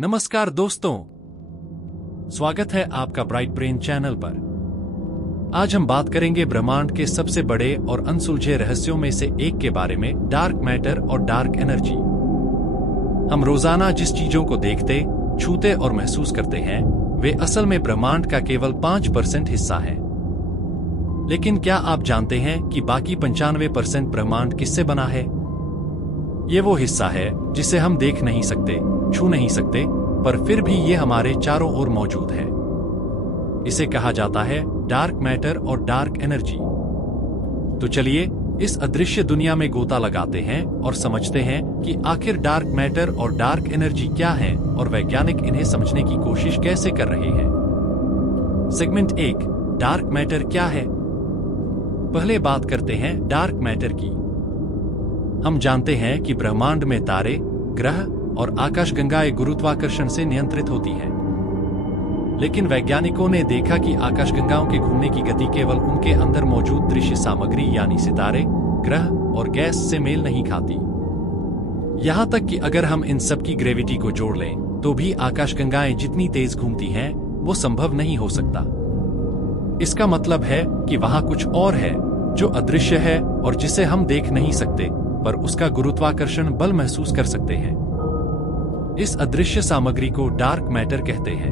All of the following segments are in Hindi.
नमस्कार दोस्तों, स्वागत है आपका ब्राइट ब्रेन चैनल पर। आज हम बात करेंगे ब्रह्मांड के सबसे बड़े और अनसुलझे रहस्यों में से एक के बारे में, डार्क मैटर और डार्क एनर्जी। हम रोजाना जिस चीजों को देखते, छूते और महसूस करते हैं, वे असल में ब्रह्मांड का केवल 5% हिस्सा है। लेकिन क्या आप जानते हैं कि बाकी 95% ब्रह्मांड किससे बना है? ये वो हिस्सा है जिसे हम देख नहीं सकते, छू नहीं सकते, पर फिर भी ये हमारे चारों ओर मौजूद है। इसे कहा जाता है डार्क मैटर और डार्क एनर्जी। तो चलिए इस अदृश्य दुनिया में गोता लगाते हैं और समझते हैं कि आखिर डार्क मैटर और डार्क एनर्जी क्या है और वैज्ञानिक इन्हें समझने की कोशिश कैसे कर रहे हैं। सेगमेंट 1, डार्क मैटर क्या है? पहले बात करते हैं डार्क मैटर की। हम जानते हैं कि ब्रह्मांड में तारे, ग्रह और आकाशगंगाएं गुरुत्वाकर्षण से नियंत्रित होती हैं। लेकिन वैज्ञानिकों ने देखा कि आकाशगंगाओं के घूमने की गति केवल उनके अंदर मौजूद दृश्य सामग्री यानी सितारे, ग्रह और गैस से मेल नहीं खाती। यहां तक कि अगर हम इन सब की ग्रेविटी को जोड़ लें, तो भी आकाशगंगाएं जितनी तेज घूमती हैं, वो संभव नहीं हो सकता। इसका मतलब है कि वहां कुछ और है जो अदृश्य है और जिसे हम देख नहीं सकते, पर उसका गुरुत्वाकर्षण बल महसूस कर सकते हैं। इस अदृश्य सामग्री को डार्क मैटर कहते हैं।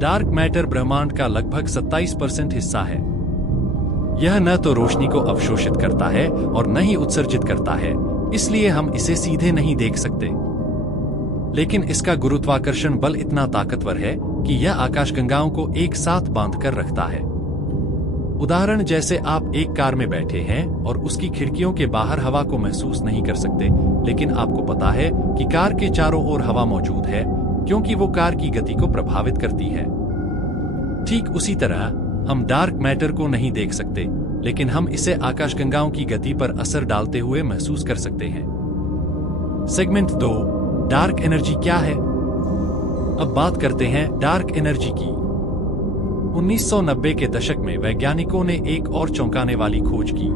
डार्क मैटर ब्रह्मांड का लगभग 27% हिस्सा है। यह न तो रोशनी को अवशोषित करता है और न ही उत्सर्जित करता है, इसलिए हम इसे सीधे नहीं देख सकते। लेकिन इसका गुरुत्वाकर्षण बल इतना ताकतवर है कि यह आकाशगंगाओं को एक साथ बांधकर रखता है। उदाहरण जैसे आप एक कार में बैठे हैं और उसकी खिड़कियों के बाहर हवा को महसूस नहीं कर सकते, लेकिन आपको पता है कि कार के चारों ओर हवा मौजूद है, क्योंकि वो कार की गति को प्रभावित करती है। ठीक उसी तरह हम डार्क मैटर को नहीं देख सकते, लेकिन हम इसे आकाशगंगाओं की गति पर असर डालते हुए महसूस कर सकते हैं। सेगमेंट 2, डार्क एनर्जी क्या है? अब बात करते हैं डार्क एनर्जी की। 1990 के दशक में वैज्ञानिकों ने एक और चौंकाने वाली खोज की।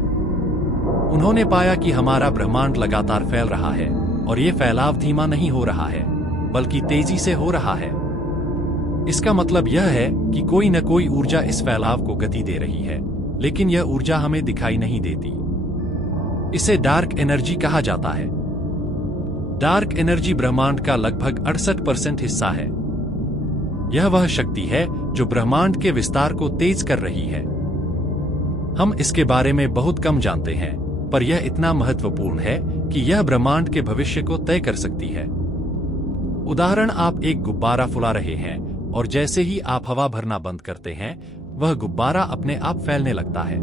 उन्होंने पाया कि हमारा ब्रह्मांड लगातार फैल रहा है, और ये फैलाव धीमा नहीं हो रहा है, बल्कि तेजी से हो रहा है। इसका मतलब यह है कि कोई न कोई ऊर्जा इस फैलाव को गति दे रही है, लेकिन यह ऊर्जा हमें दिखाई नहीं देती। इसे डार्क एनर्जी कहा जाता है। डार्क एनर्जी ब्रह्मांड का लगभग 68% हिस्सा है। यह वह शक्ति है जो ब्रह्मांड के विस्तार को तेज कर रही है। हम इसके बारे में बहुत कम जानते हैं, पर यह इतना महत्वपूर्ण है कि यह ब्रह्मांड के भविष्य को तय कर सकती है। उदाहरण, आप एक गुब्बारा फुला रहे हैं और जैसे ही आप हवा भरना बंद करते हैं, वह गुब्बारा अपने आप फैलने लगता है।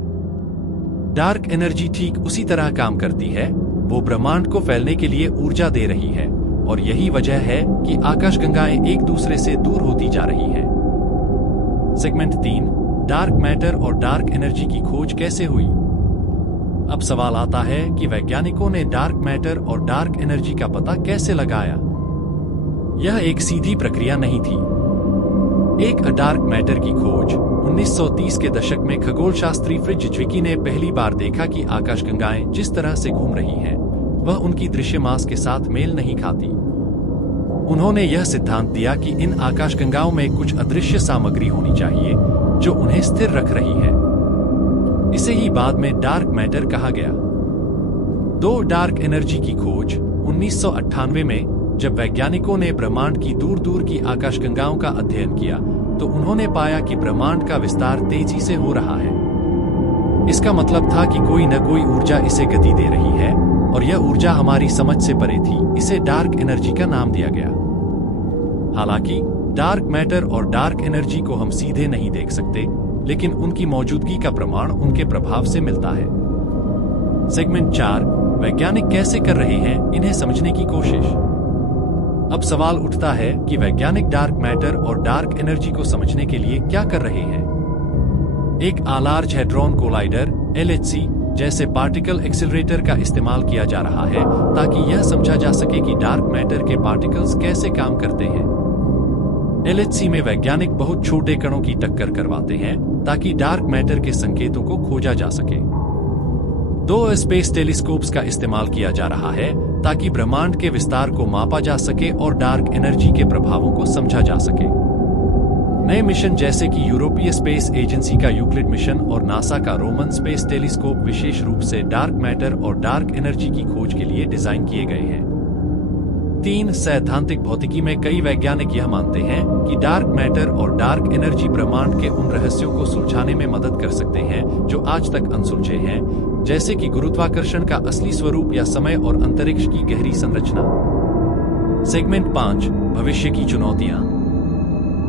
डार्क एनर्जी ठीक उसी तरह काम करती है। वो ब्रह्मांड को फैलने के लिए ऊर्जा दे रही है, और यही वजह है कि आकाशगंगाएं एक दूसरे से दूर होती जा रही हैं। सेगमेंट 3, डार्क मैटर और डार्क एनर्जी की खोज कैसे हुई? अब सवाल आता है कि वैज्ञानिकों ने डार्क मैटर और डार्क एनर्जी का पता कैसे लगाया। यह एक सीधी प्रक्रिया नहीं थी। एक डार्क मैटर की खोज 1930 के दशक में खगोलशास्त्री फ्रिट्ज ज्विकी ने पहली बार देखा कि आकाशगंगाएं जिस तरह से घूम रही हैं, वह उनकी दृश्यमास के साथ मेल नहीं खाती। उन्होंने यह सिद्धांत दिया कि इन आकाशगंगाओं में कुछ अदृश्य सामग्री होनी चाहिए जो उन्हें स्थिर रख रही है। इसे ही बाद में डार्क मैटर कहा गया। 2, डार्क एनर्जी की खोज 1998 में जब वैज्ञानिकों ने ब्रह्मांड की दूर दूर की आकाशगंगाओं का अध्ययन किया, तो उन्होंने पाया कि ब्रह्मांड का विस्तार तेजी से हो रहा है। इसका मतलब था कि कोई न कोई ऊर्जा इसे गति दे रही है, और यह ऊर्जा हमारी समझ से परे थी। इसे डार्क एनर्जी का नाम दिया गया। हालांकि डार्क मैटर और डार्क एनर्जी को हम सीधे नहीं देख सकते, लेकिन उनकी मौजूदगी का प्रमाण उनके प्रभाव से मिलता है। सेगमेंट 4, वैज्ञानिक कैसे कर रहे हैं इन्हें समझने की कोशिश। अब सवाल उठता है कि वैज्ञानिक डार्क मैटर और डार्क एनर्जी को समझने के लिए क्या कर रहे हैं। एक लार्ज हैड्रॉन कोलाइडर (LHC) जैसे पार्टिकल एक्सीलरेटर का इस्तेमाल किया जा रहा है, ताकि यह समझा जा सके कि डार्क मैटर के पार्टिकल्स कैसे काम करते हैं। LHC में वैज्ञानिक बहुत छोटे कणों की टक्कर करवाते हैं ताकि डार्क मैटर के संकेतों को खोजा जा सके। 2 स्पेस टेलीस्कोप्स का इस्तेमाल किया जा रहा है ताकि ब्रह्मांड के विस्तार को मापा जा सके और डार्क एनर्जी के प्रभावों को समझा जा सके। नए मिशन जैसे कि यूरोपीय स्पेस एजेंसी का यूक्लिड मिशन और नासा का रोमन स्पेस टेलीस्कोप विशेष रूप से डार्क मैटर और डार्क एनर्जी की खोज के लिए डिजाइन किए गए हैं। 3 सैद्धांतिक भौतिकी में कई वैज्ञानिक यह मानते हैं कि डार्क मैटर और डार्क एनर्जी ब्रह्मांड के उन रहस्यों को सुलझाने में मदद कर सकते हैं जो आज तक अनसुलझे हैं, जैसे कि गुरुत्वाकर्षण का असली स्वरूप या समय और अंतरिक्ष की गहरी संरचना। सेगमेंट 5, भविष्य की चुनौतियां।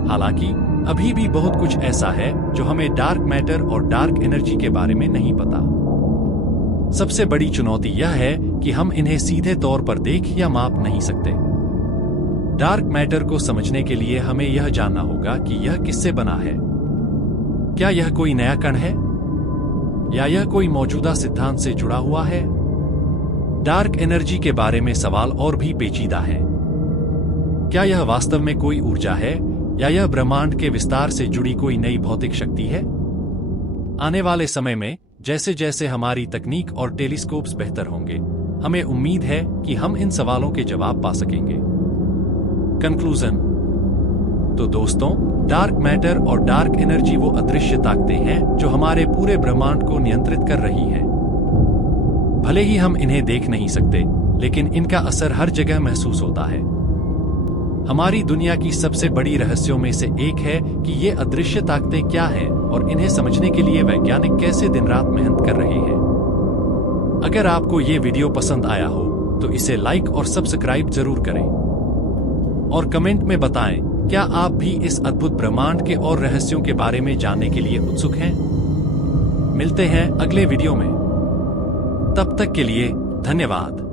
हालांकि अभी भी बहुत कुछ ऐसा है जो हमें डार्क मैटर और डार्क एनर्जी के बारे में नहीं पता। सबसे बड़ी चुनौती यह है कि हम इन्हें सीधे तौर पर देख या माप नहीं सकते। डार्क मैटर को समझने के लिए हमें यह जानना होगा कि यह किससे बना है। क्या यह कोई नया कण है या यह कोई मौजूदा सिद्धांत से जुड़ा हुआ है? डार्क एनर्जी के बारे में सवाल और भी पेचीदा है। क्या यह वास्तव में कोई ऊर्जा है या यह ब्रह्मांड के विस्तार से जुड़ी कोई नई भौतिक शक्ति है? आने वाले समय में जैसे जैसे हमारी तकनीक और टेलीस्कोप्स बेहतर होंगे, हमें उम्मीद है कि हम इन सवालों के जवाब पा सकेंगे। कंक्लूजन। तो दोस्तों, डार्क मैटर और डार्क एनर्जी वो अदृश्य ताकतें हैं जो हमारे पूरे ब्रह्मांड को नियंत्रित कर रही हैं। भले ही हम इन्हें देख नहीं सकते, लेकिन इनका असर हर जगह महसूस होता है। हमारी दुनिया की सबसे बड़ी रहस्यों में से एक है कि ये अदृश्य ताकतें क्या हैं और इन्हें समझने के लिए वैज्ञानिक कैसे दिन रात मेहनत कर रहे हैं। अगर आपको ये वीडियो पसंद आया हो तो इसे लाइक और सब्सक्राइब जरूर करें और कमेंट में बताएं, क्या आप भी इस अद्भुत ब्रह्मांड के और रहस्यों के बारे में जानने के लिए उत्सुक हैं? मिलते हैं अगले वीडियो में। तब तक के लिए धन्यवाद।